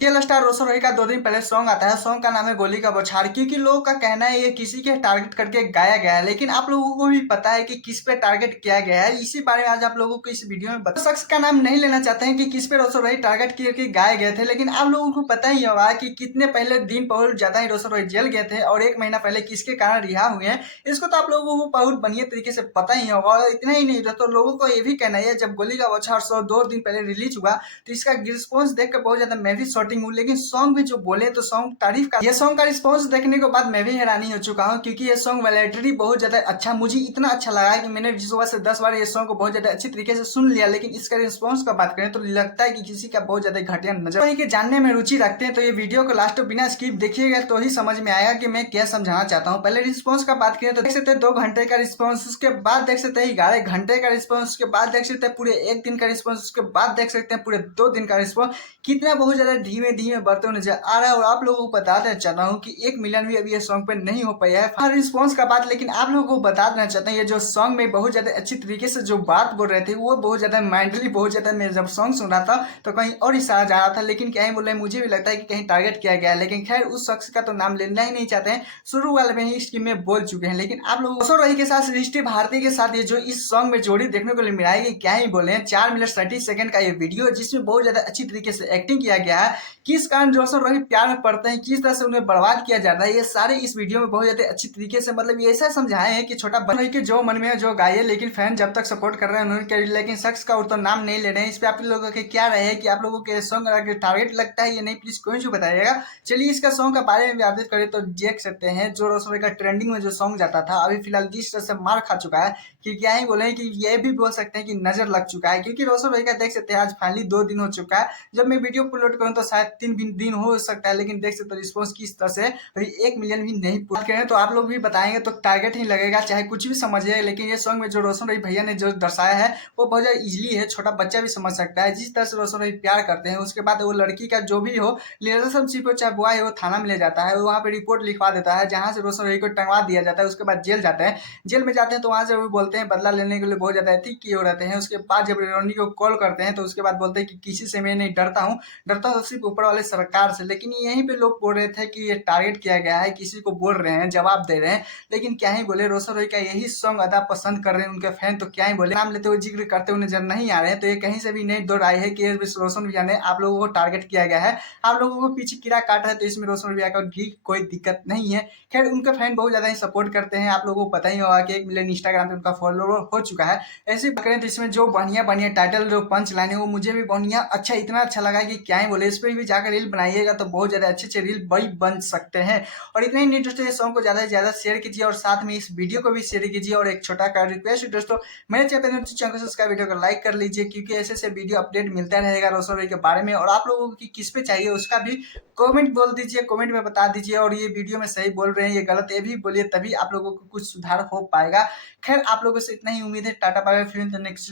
Real star रोशन रोही का 2 दिन पहले सॉन्ग आता है। सॉन्ग का नाम है गोली का बौछार, क्योंकि लोगों का कहना है ये किसी के टारगेट करके गाया गया है। लेकिन आप लोगों को भी पता है कि किस पे टारगेट किया गया है। इसी बारे में आज आप लोगों को इस वीडियो में बता शख्स का नाम नहीं लेना चाहते हैं कि किस पे रोशन रोही टारगेट करके गाए गए थे। लेकिन आप लोगों को पता ही होगा कि कितने पहले दिन बहुत ज्यादा ही रोशन रोही जेल गए थे और 1 महीना पहले किसके कारण रिहा हुए हैं। इसको तो आप लोगों को बहुत बढ़िया तरीके से पता ही होगा। और इतना ही नहीं तो लोगों को ये भी कहना है, जब गोली का बौछार 2 दिन पहले रिलीज हुआ तो इसका रिस्पॉन्स देख कर बहुत ज्यादा मैं भी शॉकिंग हूँ। लेकिन सॉन्ग भी जो बोले तो सॉन्ग तारीफ का, ये सॉन्ग का रिस्पॉन्स देखने के बाद मैं भी हैरानी हो चुका हूँ, क्योंकि ये सॉन्ग वैलिडिटी बहुत ज्यादा अच्छा, मुझे इतना अच्छा लगा है कि मैंने सुबह से 10 बार ये सॉन्ग को बहुत ज्यादा अच्छी तरीके से सुन लिया। लेकिन इसका रिस्पॉन्स का बात करें तो लगता है कि किसी का बहुत ज्यादा घटिया नजर वही के जानने में रुचि रखते हैं तो ये वीडियो को लास्ट बिना स्किप देखिएगा तो ही समझ में आएगा कि मैं क्या समझाना चाहता हूँ। पहले रिस्पॉन्स का बात करें तो देख सकते हैं 2 घंटे का रिस्पॉन्स, उसके बाद देख सकते हैं 11 घंटे का रिस्पॉन्स, उसके बाद देख सकते हैं पूरे 1 दिन का रिस्पॉन्स, उसके बाद देख सकते हैं पूरे 2 दिन का रिस्पॉन्स। कितना बहुत ज्यादा धीमे धीमे बढ़ते हुए नजर आ रहा है। और आप लोगों को बताना चाहता हूँ कि 1 मिलियन भी अभी ये सॉन्ग पे नहीं हो पाया है हर रिस्पॉन्स का बात। लेकिन आप लोगों को बता देना चाहते हैं ये जो सॉन्ग में बहुत ज्यादा अच्छी तरीके से जो बात बोल रहे थे वो बहुत ज्यादा माइंडली बहुत ज्यादा, मैं जब सॉन्ग सुन रहा था तो कहीं और इशारा जा रहा था। लेकिन क्या ही बोल रहे हैं, मुझे भी लगता है कि कहीं टारगेट किया गया है। लेकिन खैर उस शख्स का तो नाम लेना ही नहीं चाहते हैं, शुरू वाले में ही इसकी में बोल चुके हैं। लेकिन आप लोग रोशन रोही के साथ सृष्टि भारती के साथ ये जो इस सॉन्ग में जोड़ी देखने को मिला है, क्या ही बोले हैं। 4 मिनट 30 सेकंड का ये वीडियो है जिसमें बहुत ज्यादा अच्छी तरीके से एक्टिंग किया गया है। किस कारण रोशन रोही प्यार में पड़ते हैं, किस तरह से उन्हें बर्बाद किया जाता है, ये सारे इस वीडियो में बहुत ज्यादा अच्छी तरीके से मतलब ये ऐसा समझाए हैं कि छोटा बच्चा के जो मन में है जो गाये। लेकिन फैन जब तक सपोर्ट कर रहे हैं उन्होंने कर, लेकिन शख्स का तो नाम नहीं ले रहे हैं। इस पे आप लोगों के क्या रहे हैं कि आप लोगों के सॉन्ग अगर टारगेट लगता है या नहीं, प्लीज कमेंट में बताइएगा। चलिए इसका सॉन्ग के बारे में भी अपडेट करें तो देख सकते हैं जो रोशन रोही का ट्रेंडिंग में जो सॉन्ग जाता था अभी फिलहाल जिस तरह से मार खा चुका है कि क्या ही बोले कि ये भी बोल सकते हैं कि नजर लग चुका है। क्योंकि रोशन रोही का देख सकते हैं आज फाइनली 2 दिन हो चुका है। जब मैं वीडियो अपलोड करूँ तो शायद 3 दिन हो सकता है। लेकिन देख सकते हो रिस्पॉन्स किस तरह से अभी 1 मिलियन भी नहीं पूरा करें तो आप लोग भी बताएंगे तो टारगेट ही लगेगा, चाहे कुछ भी समझिए। लेकिन ये सॉन्ग में जो रोशन रोही भैया ने जो दर्शाया है वो बहुत ज्यादा इजिली है, छोटा बच्चा भी समझ सकता है। जिस तरह से रोशन रोही प्यार करते हैं उसके बाद वो लड़की का जो भी हो रिलेशनशिप हो चाहे बॉय हो थाना में ले जाता है, वहाँ पे रिपोर्ट लिखवा देता है जहाँ से रोशन रोही को टंगवा दिया जाता है। उसके बाद जेल जाते हैं, जेल में जाते हैं तो वहाँ से वो बोलते हैं बदला लेने के लिए बहुत ज्यादा एथिक किए रहते हैं। उसके बाद जब रोनी को कॉल करते हैं तो उसके बाद बोलते हैं कि किसी से मैं नहीं डरता हूँ, डरता हूँ सिर्फ ऊपर वाले सरकार से। लेकिन यहीं पे लोग बोल रहे थे कि ये टारगेट किया गया है, किसी को बोल रहे हैं, जवाब दे रहे हैं। लेकिन क्या ही बोले, रोशन रोही का यही सॉन्ग अदा पसंद कर रहे हैं उनके फैन, तो क्या ही बोले, नाम लेते हुए जिक्र करते हुए नजर नहीं आ रहे हैं। तो ये कहीं से भी नहीं दो राय है कि रोशन भैया ने आप लोगों को टारगेट किया गया है, आप लोगों को पीछे कीड़ा काट रहा है। तो इसमें रोशन भैया का भी कोई दिक्कत नहीं है। खैर उनके फैन बहुत ज्यादा ही सपोर्ट करते हैं, आप लोगों को पता ही होगा कि 1 मिलियन इंस्टाग्राम पे उनका फॉलोअर हो चुका है। ऐसे करें तो इसमें जो बढ़िया बढ़िया टाइटल जो पंच लाइन है वो मुझे भी बढ़िया अच्छा इतना अच्छा लगा कि क्या ही बोले। इस पर भी जाकर रील बनाइएगा तो बहुत ज्यादा अच्छे अच्छे रील बड़ी बन सकते हैं। और इतना ही नहीं दोस्तों, इस सॉन्ग को ज्यादा से ज्यादा शेयर कीजिए और साथ में इस वीडियो को भी शेयर कीजिए। और एक छोटा का रिक्वेस्ट है दोस्तों, मेरे चैनल को सब्सक्राइब, वीडियो को लाइक कर लीजिए, क्योंकि ऐसे ऐसे वीडियो अपडेट मिलता रहेगा रोशन रोही के बारे में। और आप लोगों की किस पे चाहिए उसका भी कमेंट बोल दीजिए, कमेंट में बता दीजिए। और ये वीडियो में सही बोल रहे हैं ये गलत ये भी बोलिए, तभी आप लोगों को कुछ सुधार हो पाएगा। खैर आप लोगों से इतना ही उम्मीद है। टाटा बाय बाय, फिर नेक्स्ट